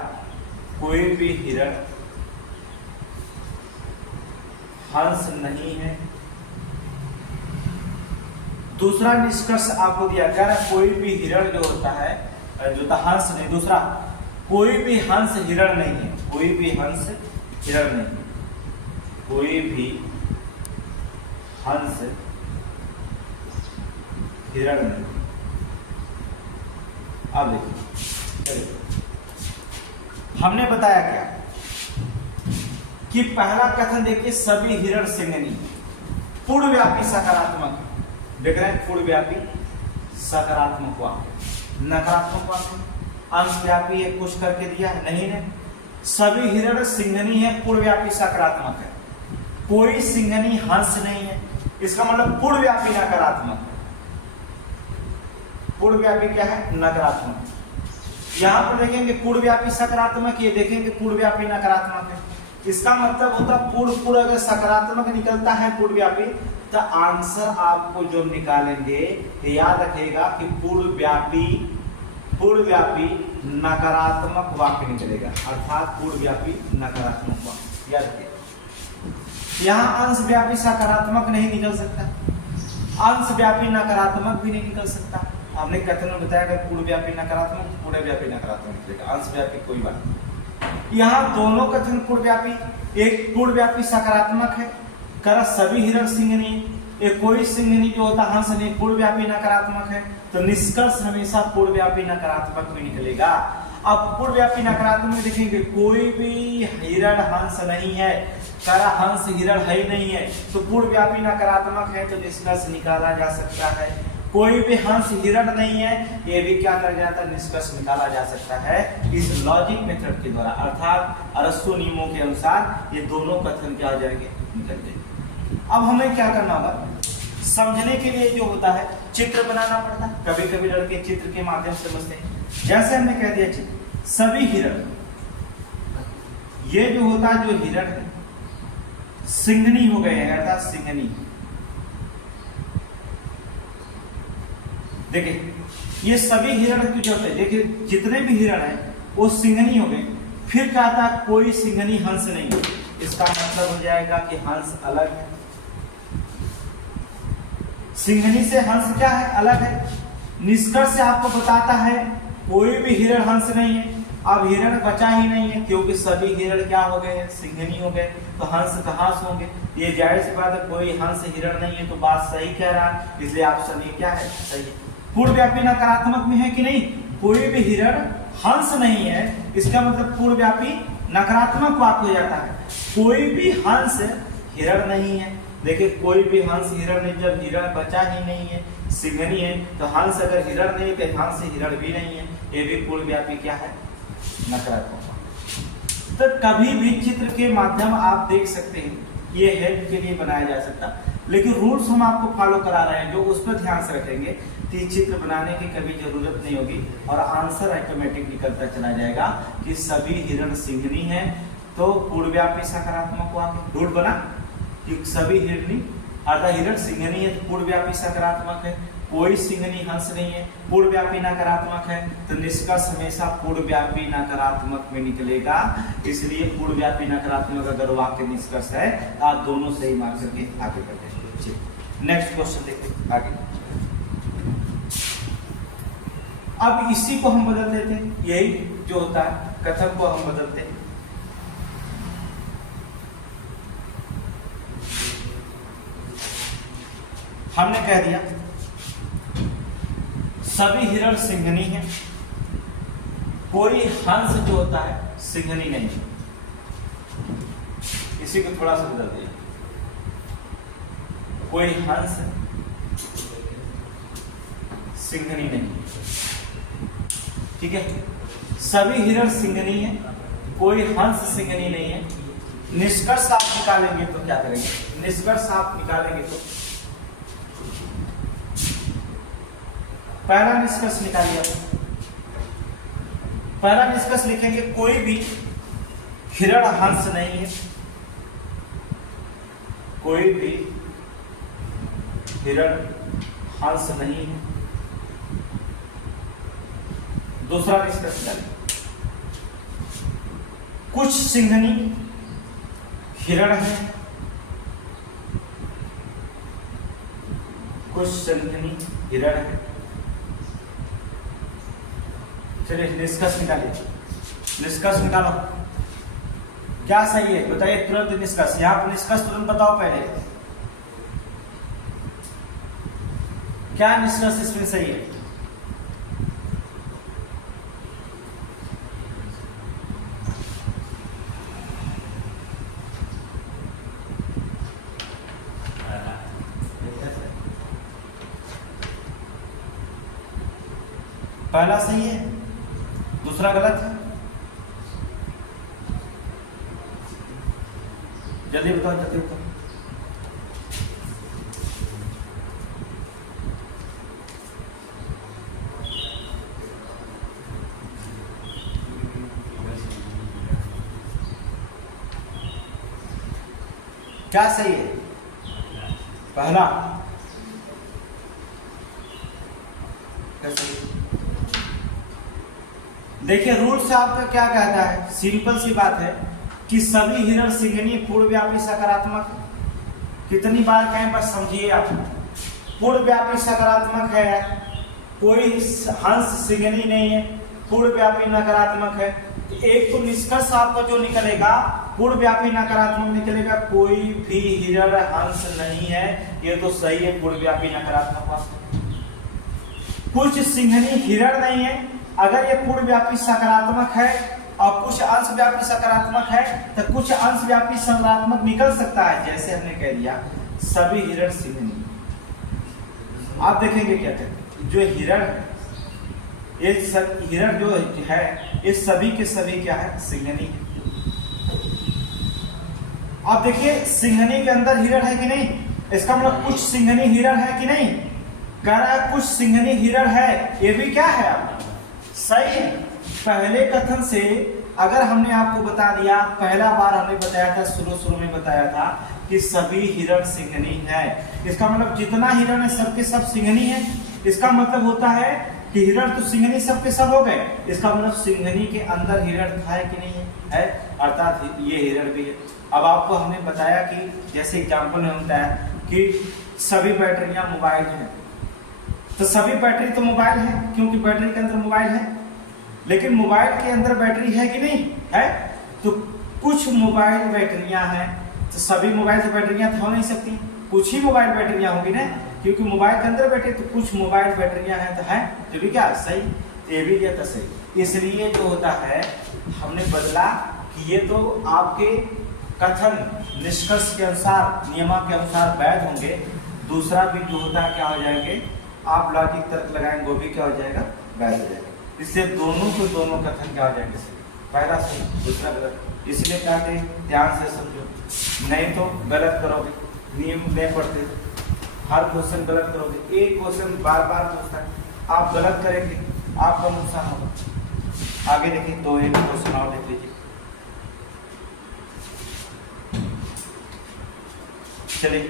कोई भी हिरण हंस नहीं है। दूसरा निष्कर्ष आपको दिया गया है कोई भी हिरण जो होता है जो था हंस नहीं, दूसरा कोई भी हंस हिरण नहीं है, कोई भी हंस हिरण नहीं है, कोई भी हंस हिरण नहीं। अब देखिए हमने बताया क्या कि पहला कथन देखिए सभी हिरण सिंघनी, पूर्वव्यापी सकारात्मक, देख रहे हैं पूर्वव्यापी सकारात्मक वाक्य, नकारात्मक वाक्य अंशव्यापी है कुछ करके दिया है नहीं ने। सभी हिरण सिंघनी है, पूर्वव्यापी सकारात्मक है, कोई सिंघनी हंस नहीं है, इसका मतलब पूर्वव्यापी नकारात्मक है। पूर्वव्यापी क्या है? नकारात्मक। यहां पर देखेंगे पूर्वव्यापी सकारात्मक, ये देखेंगे पूर्वव्यापी नकारात्मक है। इसका मतलब होता है पूर्व अगर सकारात्मक निकलता है पूर्वव्यापी, तो आंसर आपको जो निकालेंगे याद रखिएगा कि पूर्वव्यापी नकारात्मक वाक्य निकलेगा, अर्थात पूर्वव्यापी नकारात्मक वाक्य याद रखिएगा। यहाँ अंशव्यापी सकारात्मक नहीं निकल सकता, अंशव्यापी नकारात्मक भी नहीं निकल सकता। हमने कथन में बताया अगर पूर्वव्यापी नकारात्मक तो पूर्वव्यापी नकारात्मक निकलेगा, अंशव्यापी कोई बात नहीं। यहाँ दोनों कथन पूर्वव्यापी, एक पूर्वव्यापी सकारात्मक है कर सभी हिरण सिंघनी, एक कोई सिंघनी जो होता हंस नहीं, पूर्वव्यापी नकारात्मक है, तो निष्कर्ष हमेशा पूर्वव्यापी नकारात्मक में निकलेगा। अब पूर्वव्यापी नकारात्मक में देखेंगे कोई भी हिरण हंस नहीं है, सारा हंस हिरण है ही नहीं है, तो पूर्वव्यापी नकारात्मक है, तो निष्कर्ष निकाला जा सकता है। कोई भी हंस हिरण नहीं है, ये भी क्या कर जाता है? निष्कर्ष निकाला जा सकता है इस लॉजिक मेथड के द्वारा, अर्थात अरस्तु नियमों के अनुसार ये दोनों कथन क्या हो जाएंगे? निकल जाएंगे। अब हमें क्या करना होगा? समझने के लिए जो होता है चित्र बनाना पड़ता है। कभी कभी लड़के चित्र के माध्यम से समझते हैं। जैसे हमने कह दिया चित्र सभी हिरण, ये जो होता है जो हिरण है सिंघनी हो गए हैं, अर्थात सिंघनी। देखिए ये सभी हिरण जो होते हैं, देखिए जितने भी हिरण हैं वो सिंघनी हो गए। फिर क्या था? कोई सिंघनी हंस नहीं, इसका मतलब हो जाएगा कि हंस अलग है। सिंघनी से हंस क्या है? अलग है। निष्कर्ष से आपको बताता है कोई भी हिरण हंस नहीं है। अब हिरण बचा ही नहीं है, क्योंकि सभी हिरण क्या हो गए? सिंघनी हो गए, तो हंस कहां से होंगे? ये जाहिर सी बात है, कोई हंस हिरण नहीं है, तो बात सही कह रहा है, इसलिए ऑप्शन ये क्या है? सही है। पूर्वव्यापी नकारात्मक में है कि नहीं? कोई भी हिरण हंस नहीं है, इसका मतलब पूर्वव्यापी नकारात्मक वाक्य हो जाता है। कोई भी हंस हिरण नहीं है। देखिए कोई भी हंस हिरण नहीं, जब हिरण बचा ही नहीं है, सिंघनी है, तो हंस अगर हिरण नहीं तो हंस हिरण भी नहीं है, ये भी पूर्वव्यापी क्या है? नकारात्मक। तो कभी भी चित्र के माध्यम आप देख सकते हैं, ये हेल्प के लिए बनाया जा सकता, लेकिन रूल्स हम आपको फॉलो करा रहे हैं, जो उस पर ध्यान से रखेंगे कि चित्र बनाने की कभी जरूरत नहीं होगी और आंसर ऑटोमेटिक निकलता चला जाएगा कि सभी हिरण सिंघनी है, तो पूर्वव्यापी सकारात्मक वाक्य रूल बना कि सभी हिरणी अर्थात हिरण सिंघनी है, तो पूर्वव्यापी सकारात्मक है। कोई सिंघनी हंस नहीं है, पूर्वव्यापी नकारात्मक है, तो निष्कर्ष हमेशा पूर्वव्यापी नकारात्मक में निकलेगा। इसलिए पूर्वव्यापी नकारात्मक अगर वाक्य निष्कर्ष है तो आप दोनों सही मार्क करके आगे बढ़ते हैं। नेक्स्ट क्वेश्चन देखते आगे। अब इसी को हम बदल देते हैं, यही जो होता है कथन को हम बदलते हैं। हमने कह दिया सभी हिरण सिंघनी है, कोई हंस जो होता है सिंघनी नहीं है। इसी को थोड़ा सा बदल दिया, कोई हंस सिंघनी नहीं, ठीक है। सभी हिरण सिंघनी है, कोई हंस सिंघनी नहीं है। निष्कर्ष आप निकालेंगे तो क्या करेंगे? निष्कर्ष आप निकालेंगे तो पहला निष्कर्ष निकालिए। पहला निष्कर्ष लिखेंगे कोई भी हिरण हंस नहीं है, कोई भी हिरण हंस नहीं है। दूसरा निष्कर्ष निकालिए, कुछ सिंघनी हिरण है, कुछ सिंघनी हिरण है। चलिए निष्कर्ष निकालिए, निष्कर्ष निकालो क्या सही है बताइए तुरंत निष्कर्ष। यहां पर निष्कर्ष तुरंत बताओ, पहले क्या निष्कर्ष इसमें सही है? पहला सही है, दूसरा गलत है। जल्दी बताओ, जल्दी बताओ। क्या सही है? पहला क्या सही? देखिए रूल्स आपका क्या कहता है, सिंपल सी बात है कि सभी हिरण सिंघनी पूर्वव्यापी सकारात्मक। कितनी बार कहें बस समझिए आप, पूर्वव्यापी सकारात्मक है, कोई हंस सिंघनी नहीं है, पूर्वव्यापी नकारात्मक है। एक तो निष्कर्ष आपका जो निकलेगा पूर्वव्यापी नकारात्मक निकलेगा, कोई भी हिरण हंस नहीं है, ये तो सही है, पूर्वव्यापी नकारात्मक। कुछ सिंघनी हिरण नहीं है, अगर ये पूर्वव्यापी सकारात्मक है और कुछ अंशव्यापी सकारात्मक है तो कुछ अंशव्यापी सकारात्मक निकल सकता है। जैसे हमने कह दिया सभी हिरण सिंघनी। आप देखेंगे क्या कहते, जो हिरण है ये हिरण जो है ये सभी के सभी क्या है? सिंघनी है। आप देखिए सिंघनी के अंदर हिरण है कि नहीं, इसका मतलब कुछ सिंघनी हिरण है कि नहीं? कह रहा है कुछ सिंघनी हिरण है, ये भी क्या है आप सही है। पहले कथन से अगर हमने आपको बता दिया, पहला बार हमने बताया था, शुरू में बताया था कि सभी हिरण सिंघनी है, इसका मतलब जितना हिरण है सबके सब सिंघनी है। इसका मतलब होता है कि हिरण तो सिंघनी सबके सब हो गए, इसका मतलब सिंघनी के अंदर हिरण था कि नहीं है, अर्थात ये हिरण भी है। अब आपको हमने बताया कि जैसे एग्जाम्पल में बताया कि सभी बैटरियां मोबाइल है, तो सभी बैटरी तो मोबाइल है क्योंकि बैटरी के अंदर मोबाइल है, लेकिन मोबाइल के अंदर बैटरी है कि नहीं है? तो कुछ मोबाइल बैटरियां हैं, तो सभी मोबाइल से बैटरियां तो हो नहीं सकती, कुछ ही मोबाइल बैटरियां होंगी ना, क्योंकि मोबाइल के अंदर बैटरी, तो कुछ मोबाइल बैटरियां हैं तो है, तो भी क्या सही, ये भी ये तो सही। इसलिए जो होता है हमने बदला कि ये तो आपके कथन निष्कर्ष के अनुसार, नियमा के अनुसार वैध होंगे। दूसरा भी जो होता है क्या हो जाएंगे, आप लॉजिक तर्क लगाएंगे वो भी क्या हो जाएगा? वैध हो जाएगा। इससे दोनों के दोनों कथन क्या हो जाएंगे? पहला सही दूसरा गलत। इसलिए कहते हैं ध्यान से समझो, नहीं तो गलत करोगे, नियम नहीं पढ़ते, हर क्वेश्चन गलत करोगे। एक क्वेश्चन बार बार पूछता है, आप गलत करेंगे आपका नुकसान होगा। आगे देखिए, तो एक क्वेश्चन और देख लीजिए। चलिए,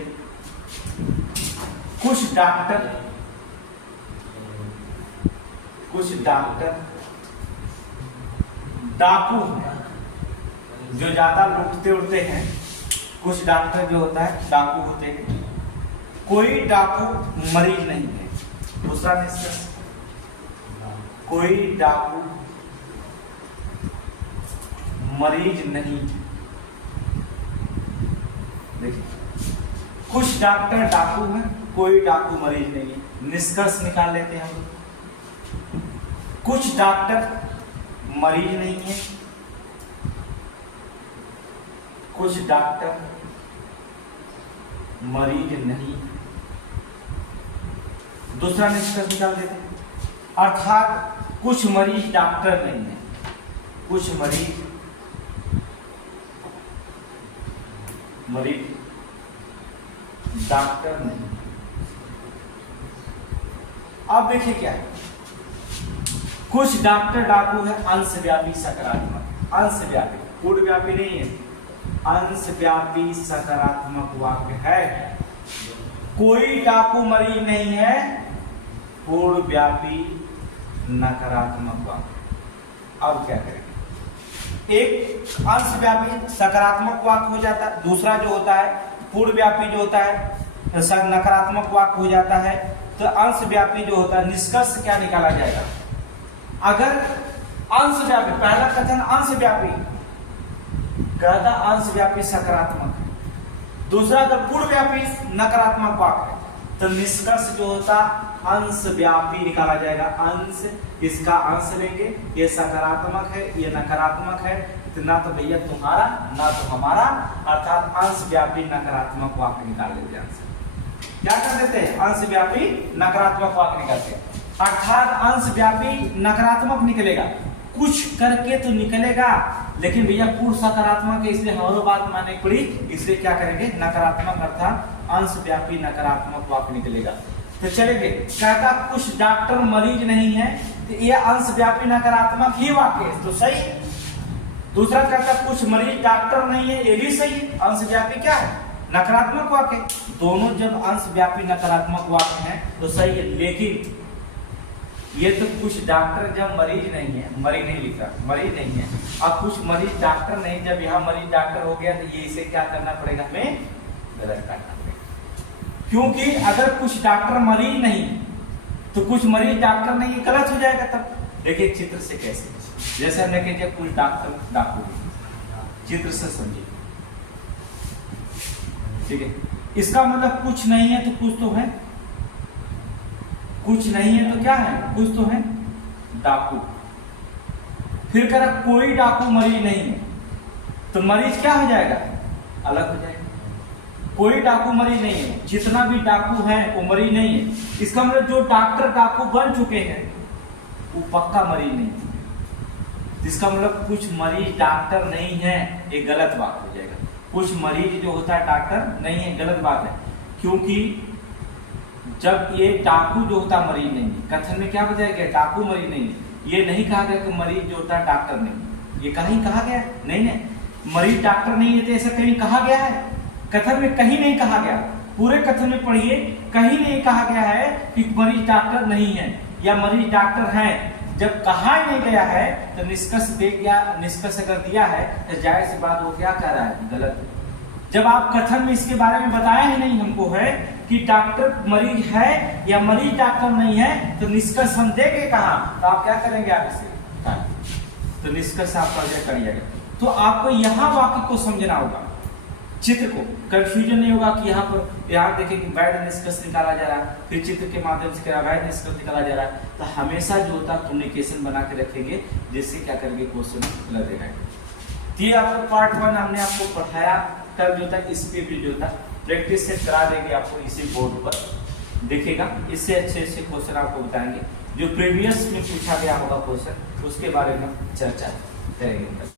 कुछ डॉक्टर डाकू हैं जो ज्यादा लूटते उड़ते हैं। कुछ डॉक्टर जो होता है डाकू होते हैं, कोई डाकू मरीज नहीं है। दूसरा निष्कर्ष, कोई डाकू मरीज नहीं। देखिए कुछ डॉक्टर डाकू हैं, कोई डाकू मरीज नहीं है। निष्कर्ष निकाल लेते हैं हम। कुछ डॉक्टर मरीज नहीं है, कुछ डॉक्टर मरीज नहीं। दूसरा निष्कर्ष निकाल देते हैं, अर्थात कुछ मरीज डॉक्टर नहीं है, कुछ मरीज डॉक्टर नहीं। अब देखिए क्या है, कुछ डॉक्टर डाकू है, अंशव्यापी सकारात्मक। अंशव्यापी, पूर्णव्यापी नहीं है, अंशव्यापी सकारात्मक वाक्य है। कोई डाकू मरीज नहीं है, पूर्णव्यापी नकारात्मक वाक्य। अब क्या करेंगे, एक अंशव्यापी सकारात्मक वाक्य हो जाता है, दूसरा जो होता है पूर्णव्यापी जो होता है नकारात्मक वाक्य हो जाता है। तो अंशव्यापी जो होता है, निष्कर्ष क्या निकाला जाएगा, अगर अंशव्यापी, पहला कथन अंशव्यापी कहता अंशव्यापी सकारात्मक है, दूसरा अगर पूर्णव्यापी नकारात्मक वाक्य है, तो निष्कर्ष जो होता अंशव्यापी निकाला जाएगा। अंश, इसका अंश लेंगे, ये सकारात्मक है, ये नकारात्मक है, तो ना तो भैया तुम्हारा ना तो हमारा, अर्थात अंशव्यापी नकारात्मक वाक्य निकाल लेते हैं। क्या कर देते हैं, अंशव्यापी नकारात्मक वाक्य निकालते हैं, अर्थात अंशव्यापी नकारात्मक निकलेगा। कुछ करके तो निकलेगा, लेकिन भैया पूर्ण सकारात्मक है, इसलिए हमारी बात माननी पड़ी, इसलिए क्या करेंगे, नकारात्मक, अर्थात अंशव्यापी नकारात्मक वाक्य निकलेगा। तो चलेंगे, कहता कुछ डॉक्टर मरीज नहीं है, तो ये अंशव्यापी नकारात्मक ही वाक्य है, तो सही। दूसरा कहता कुछ मरीज डॉक्टर नहीं है, ये भी सही, अंशव्यापी क्या है, नकारात्मक वाक्य। दोनों जब अंशव्यापी नकारात्मक वाक्य हैं तो सही है, लेकिन ये तो कुछ डॉक्टर जब मरीज नहीं है, मरीज नहीं लिखा, मरीज नहीं है, अब कुछ मरीज डॉक्टर नहीं, जब यहाँ मरीज डॉक्टर हो गया तो ये इसे क्या करना पड़ेगा, हमें गलत करना पड़ेगा। क्योंकि अगर कुछ डॉक्टर मरीज नहीं तो कुछ मरीज डॉक्टर नहीं, गलत हो जाएगा। तब देखिए चित्र से कैसे, जैसे हमने कहा कुछ डॉक्टर डाकू, चित्र से समझिए, ठीक है। इसका मतलब कुछ नहीं है तो कुछ तो है, कुछ नहीं है तो क्या है, कुछ तो है, डाकू। फिर कह रहा कोई डाकू मरीज नहीं है, तो मरीज क्या हो जाएगा, अलग हो जाएगा। कोई डाकू मरीज नहीं है, जितना भी डाकू है वो मरीज नहीं है। इसका मतलब जो डॉक्टर डाकू बन चुके हैं वो पक्का मरीज नहीं है। इसका मतलब कुछ मरीज डॉक्टर नहीं है, ये गलत बात हो जाएगा। कुछ मरीज जो होता है डॉक्टर नहीं है, गलत बात है, क्योंकि जब ये डाकू जो होता है मरीज नहीं है, कथन में क्या बताया गया, डाकू मरीज नहीं है, ये नहीं कहा गया कि मरीज जो होता है डॉक्टर नहीं, ये कहीं कहा गया नहीं, मरीज डॉक्टर नहीं है तो ऐसा कहीं कहा गया है, कथन में कहीं नहीं कहा गया। पूरे कथन में पढ़िए, कहीं नहीं कहा गया है कि मरीज डॉक्टर नहीं है या मरीज डॉक्टर है। जब कहा नहीं गया है तो निष्कर्ष दे गया, निष्कर्ष अगर दिया है तो जाहिर सी बात वो क्या कह रहा है, गलत। जब आप कथन में इसके बारे में बताया ही नहीं हमको है कि डॉक्टर मरीज है या मरीज डॉक्टर नहीं है, तो निष्कर्ष हम देंगे कहाँ, तो आप क्या करेंगे, आप इसे तो निष्कर्ष आप करिएगा। तो आपको यहाँ वाक्य को समझना होगा, चित्र को, कंफ्यूजन नहीं होगा कि यहाँ देखिए कि वैध निष्कर्ष निकाला जा रहा है, फिर चित्र के माध्यम से वैध निष्कर्ष निकाला जा रहा है। तो हमेशा जो होता है कम्युनिकेशन बना के रखेंगे, जिससे क्या करेंगे, क्वेश्चन लगेगा। ये आपको पार्ट 1 हमने आपको पढ़ाया, तब जो था इस पे भी जो था प्रैक्टिस से करा देंगे आपको इसी बोर्ड पर, देखिएगा इससे अच्छे क्वेश्चन आपको बताएंगे। जो प्रीवियस में पूछा गया होगा क्वेश्चन, उसके बारे में चर्चा करेंगे।